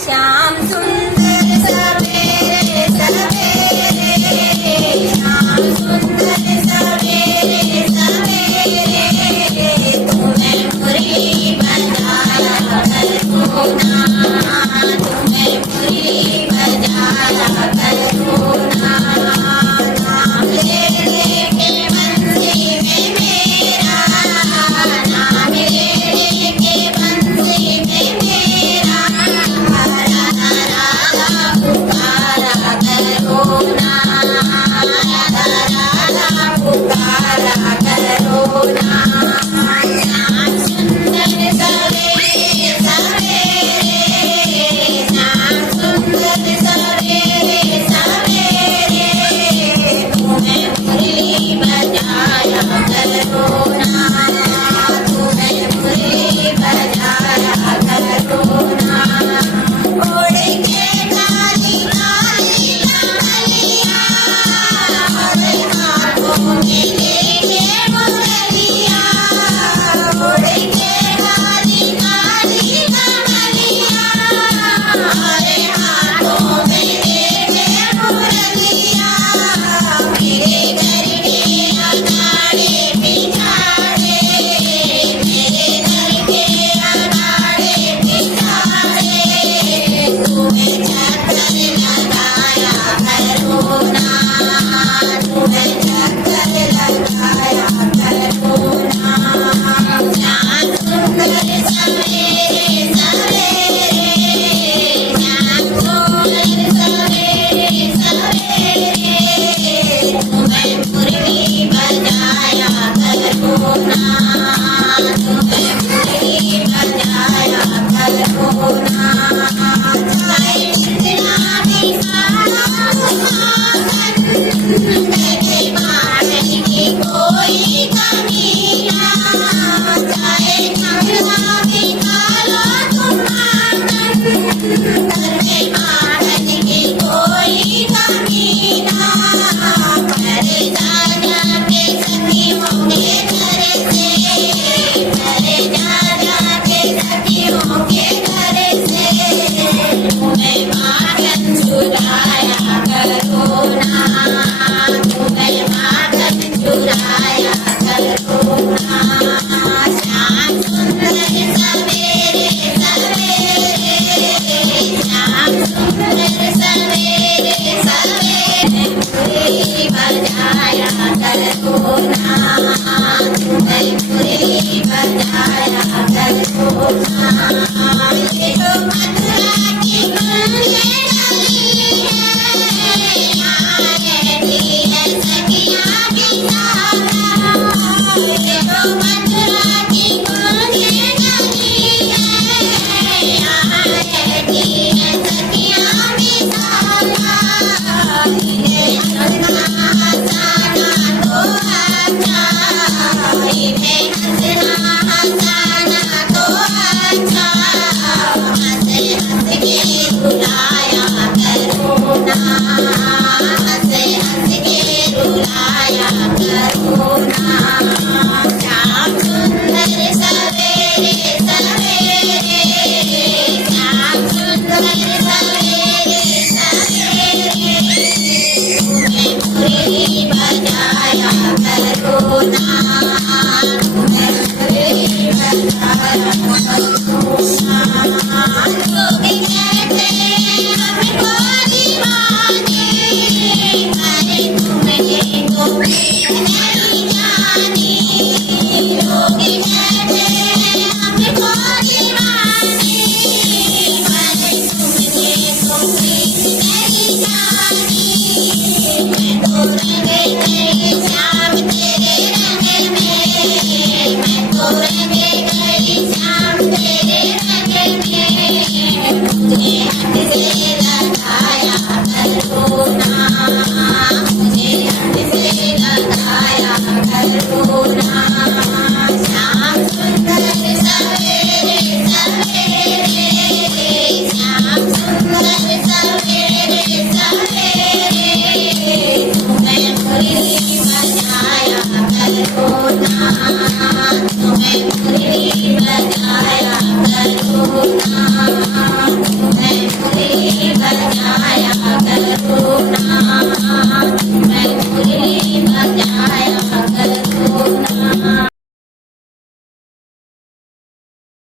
श्याम सुंदर सवेरे सवेरे, श्याम सुंदर सवेरे सवेरे, तुम्हें मुरली बजाया करो ना, तुम्हें मुरली बजाया करो ना। नाम ले लेके बंसी में मेरा, नाम ले लेके बंसी में मेरा, राधा राधा पुकारा करो ना, राधा राधा पुकारा करो ना। श्याम सुंदर सवेरे सवेरे, श्याम सुंदर सवेरे सवेरे, तुम्हें मुरली बजाया करो ना, तुम्हें मुरली बजाया करो ना। ओढ़ के काली काली कमलिया, और हाथों में लेके मुरलिया, ओढ़ के काली काली कमलिया, और हाथों में लेके मुरलिया, मेरे घर के अगाड़े बिछाड़े, मेरे घर के अगाड़े बिछाड़े, तुम्हें चक्कर लगाया करो ना, तुम्हें चक्कर लगाया करो ना। श्याम सुंदर सवेरे सवेरे, श्याम सुंदर सवेरे सवेरे, तुम्हें मुरली बजाया करो ना, तुम्हें मुरली बजाया करो ना। चाहे कितना भी सारा सुहागन, तेरे मारन की कोई कमी ना, चाहे कितना भी काला सुहागन, तेरे मारन की कोई कमी ना। पर जा जा के सखियों के घर से, पर जा जा के सखियों के घर से, तुम्हें माखन चुराया करो ना, तुम्हें माखन चुराया करो ना। श्याम सुंदर सवेरे सवेरे, श्याम सुंदर सवेरे सवेरे, मुरली बजाया करो ना, तुम्हें मुरली बजाया करो ना। ये तो मथुरा की गुंगे गली है, यहाँ रहती है सखियाँ की सारा, ये तो मथुरा की गुंगे गली है, यहाँ रहती है सखियाँ की सारा। इन्हें हंसना हंसाना तो अच्छा, इन्हें हंसना हंसाना तो अच्छा, हंस हंस के रुलाया करो ना, हंस हंस के रुलाया करो ना। श्याम सुंदर सवेरे सवेरे, श्याम सुंदर सवेरे सवेरे, तुम्हें मुरली बजाया करो ना, तुम्हें मुरली बजाया करो ना। लोग कहते हमको दीवाने, अरे तुमने तो नहीं जानी, लोग कहते हमको दीवाने, अरे तुमने तो नहीं जानी। मैं तो रंग गई श्याम तेरे रंग में, मैं तो रंग गई श्याम तेरे रंग में, मुझे